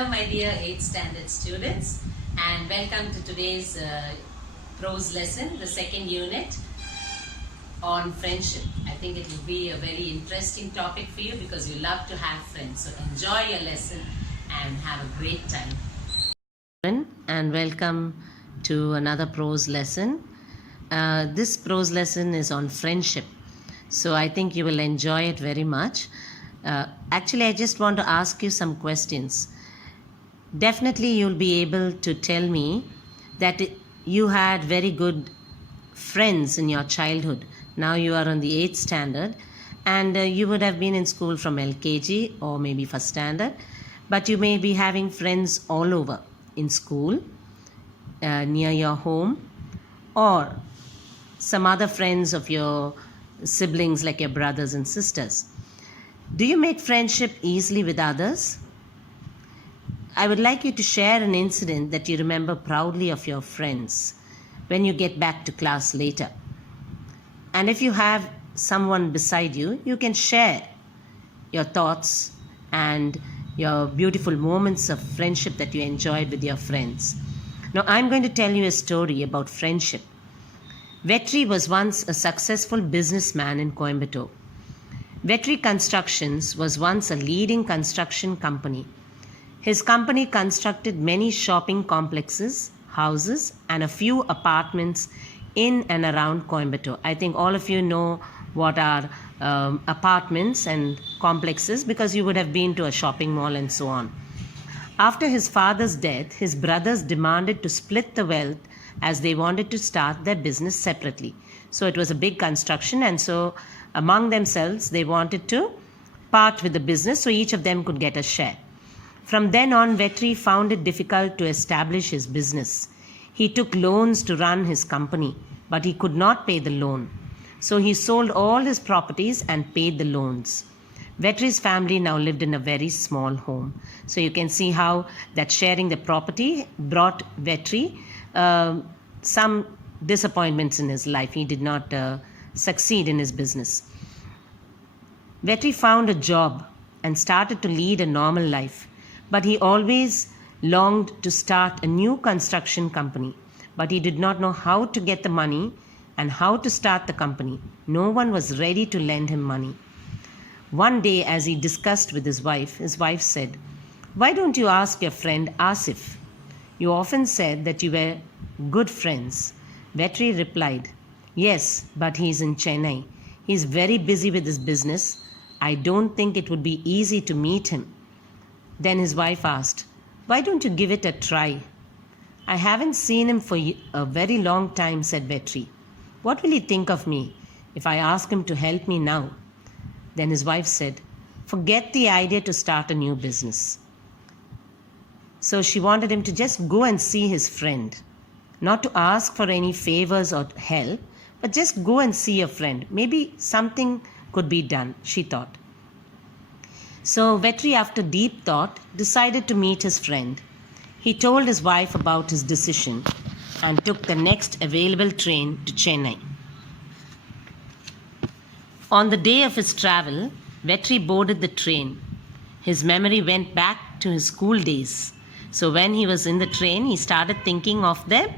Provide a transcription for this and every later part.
Hello my dear 8th standard students, and welcome to today's prose lesson, the second unit on friendship. I think it will be a very interesting topic for you because you love to have friends. So enjoy your lesson and have a great time. And welcome to another prose lesson. This prose lesson is on friendship. So I think you will enjoy it very much. Actually, I just want to ask you some questions. Definitely, you'll be able to tell me that you had very good friends in your childhood. Now you are on the 8th standard, and you would have been in school from LKG or maybe first standard, but you may be having friends all over in school, near your home, or some other friends of your siblings like your brothers and sisters. Do you make friendship easily with others? I would like you to share an incident that you remember proudly of your friends when you get back to class later. And if you have someone beside you, you can share your thoughts and your beautiful moments of friendship that you enjoyed with your friends. Now, I'm going to tell you a story about friendship. Vetri was once a successful businessman in Coimbatore. Vetri Constructions was once a leading construction company. His company constructed many shopping complexes, houses, and a few apartments in and around Coimbatore. I think all of you know what are apartments and complexes because you would have been to a shopping mall and so on. After his father's death, his brothers demanded to split the wealth as they wanted to start their business separately. So it was a big construction, and so among themselves they wanted to part with the business so each of them could get a share. From then on, Vetri found it difficult to establish his business. He took loans to run his company, but he could not pay the loan. So he sold all his properties and paid the loans. Vetri's family now lived in a very small home. So you can see how that sharing the property brought Vetri some disappointments in his life. He did not succeed in his business. Vetri found a job and started to lead a normal life, but he always longed to start a new construction company, but he did not know how to get the money and how to start the company. No one was ready to lend him money. One day, as he discussed with his wife said, "Why don't you ask your friend Asif? You often said that you were good friends." Vetri replied, "Yes, but he's in Chennai. He's very busy with his business. I don't think it would be easy to meet him." Then his wife asked, "Why don't you give it a try?" "I haven't seen him for a very long time," said Vetri. "What will he think of me if I ask him to help me now?" Then his wife said, "Forget the idea to start a new business." So she wanted him to just go and see his friend, not to ask for any favors or help, but just go and see a friend. Maybe something could be done, she thought. So Vetri, after deep thought, decided to meet his friend. He told his wife about his decision and took the next available train to Chennai. On the day of his travel, Vetri boarded the train. His memory went back to his school days. So when he was in the train, he started thinking of their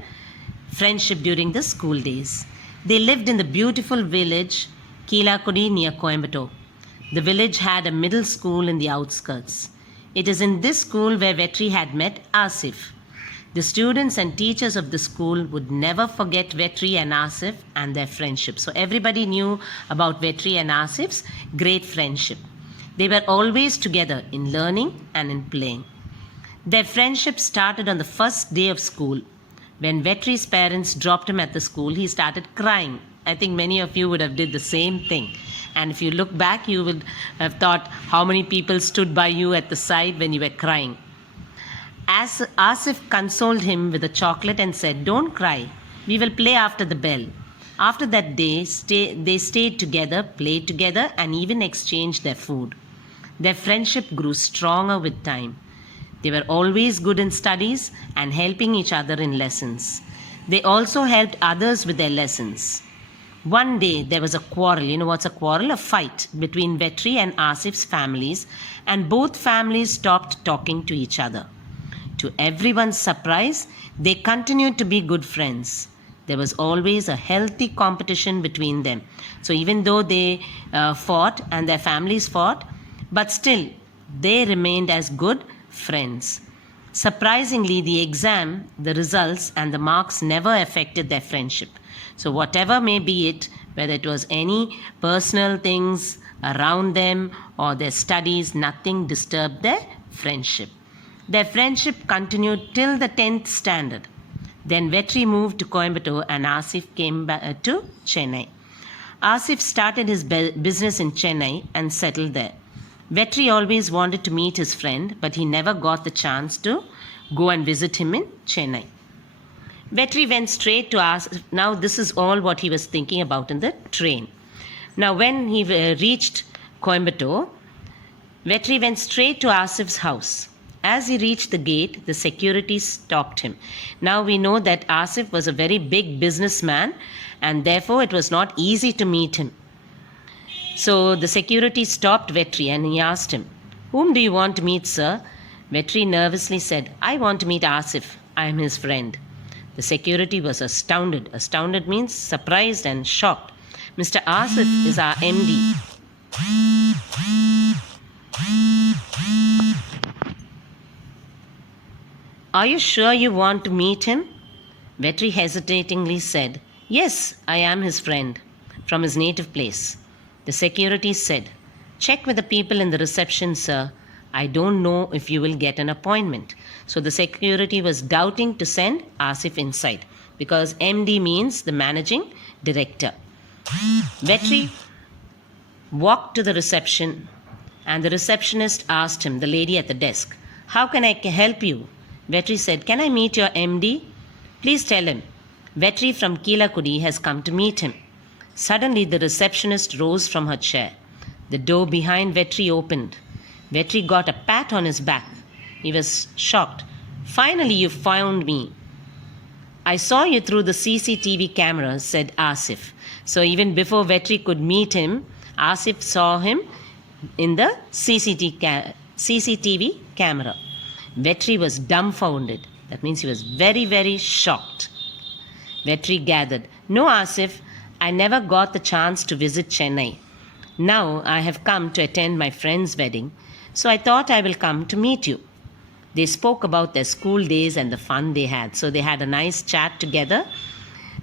friendship during the school days. They lived in the beautiful village Kilakudi near Coimbatore. The village had a middle school in the outskirts. It is in this school where Vetri had met Asif. The students and teachers of the school would never forget Vetri and Asif and their friendship. So everybody knew about Vetri and Asif's great friendship. They were always together in learning and in playing. Their friendship started on the first day of school. When Vetri's parents dropped him at the school, he started crying. I think many of you would have did the same thing. And if you look back, you would have thought how many people stood by you at the side when you were crying. As Asif consoled him with a chocolate and said, "Don't cry, we will play after the bell." After that day, they stayed together, played together, and even exchanged their food. Their friendship grew stronger with time. They were always good in studies and helping each other in lessons. They also helped others with their lessons. One day there was a quarrel. You know what's a quarrel? A fight between Vetri and Asif's families, and both families stopped talking to each other. To everyone's surprise, they continued to be good friends. There was always a healthy competition between them. So even though they fought and their families fought, but still they remained as good friends. Surprisingly, the exam, the results, and the marks never affected their friendship. So, whatever may be it, whether it was any personal things around them or their studies, nothing disturbed their friendship. Their friendship continued till the 10th standard. Then Vetri moved to Coimbatore and Asif came back to Chennai. Asif started his business in Chennai and settled there. Vetri always wanted to meet his friend, but he never got the chance to go and visit him in Chennai. Vetri went straight to Asif. Now, this is all what he was thinking about in the train. Now, when he reached Coimbatore, Vetri went straight to Asif's house. As he reached the gate, the security stopped him. Now, we know that Asif was a very big businessman, and therefore it was not easy to meet him. So the security stopped Vetri and he asked him, "Whom do you want to meet, sir?" Vetri nervously said, "I want to meet Asif. I am his friend." The security was astounded. Astounded means surprised and shocked. "Mr. Asif is our MD." "Are you sure you want to meet him?" Vetri hesitatingly said, "Yes, I am his friend from his native place." The security said, "Check with the people in the reception, sir. I don't know if you will get an appointment." So the security was doubting to send Asif inside because MD means the managing director. Vetri walked to the reception and the receptionist asked him, the lady at the desk, "How can I help you?" Vetri said, "Can I meet your MD? Please tell him Vetri from Keelakudi has come to meet him." Suddenly the receptionist rose from her chair. The door behind Vetri opened. Vetri got a pat on his back. He was shocked. "Finally you found me. I saw you through the CCTV camera," said Asif. So even before Vetri could meet him, Asif saw him in the CCTV camera. Vetri was dumbfounded. That means he was very, very shocked. Vetri gathered, "No, Asif, I never got the chance to visit Chennai. Now I have come to attend my friend's wedding, so I thought I will come to meet you." They spoke about their school days and the fun they had. So they had a nice chat together.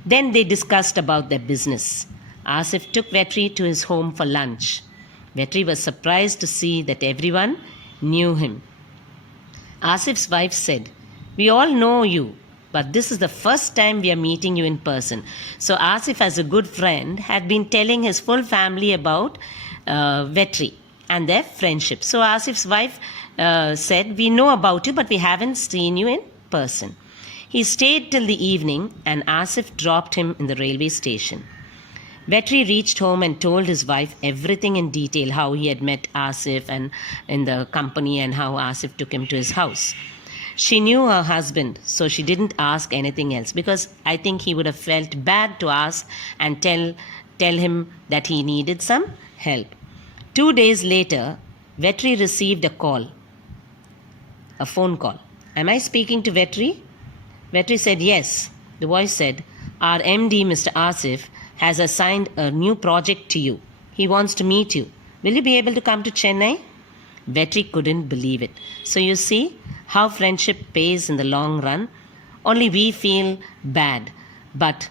Then they discussed about their business. Asif took Vetri to his home for lunch. Vetri was surprised to see that everyone knew him. Asif's wife said, "We all know you, but this is the first time we are meeting you in person." So Asif, as a good friend, had been telling his full family about Vetri and their friendship. So Asif's wife said, "We know about you, but we haven't seen you in person." He stayed till the evening and Asif dropped him in the railway station. Vetri reached home and told his wife everything in detail, how he had met Asif and in the company and how Asif took him to his house. She knew her husband, so she didn't ask anything else because I think he would have felt bad to ask and tell him that he needed some help. 2 days later, Vetri received a phone call. "Am I speaking to Vetri?" Vetri said, "Yes." The voice said, "Our MD, Mr. Asif, has assigned a new project to you. He wants to meet you. Will you be able to come to Chennai?" Vetri couldn't believe it. So you see how friendship pays in the long run. Only we feel bad. But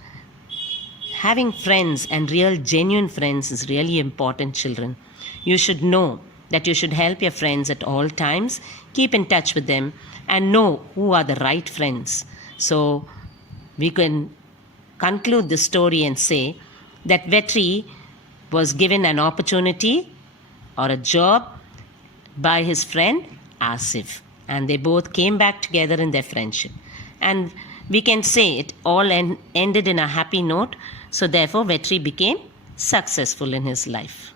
having friends and real genuine friends is really important, children. You should know that you should help your friends at all times, keep in touch with them, and know who are the right friends. So we can conclude this story and say that Vetri was given an opportunity or a job by his friend Asif, and they both came back together in their friendship. And we can say it all ended in a happy note. So therefore Vetri became successful in his life.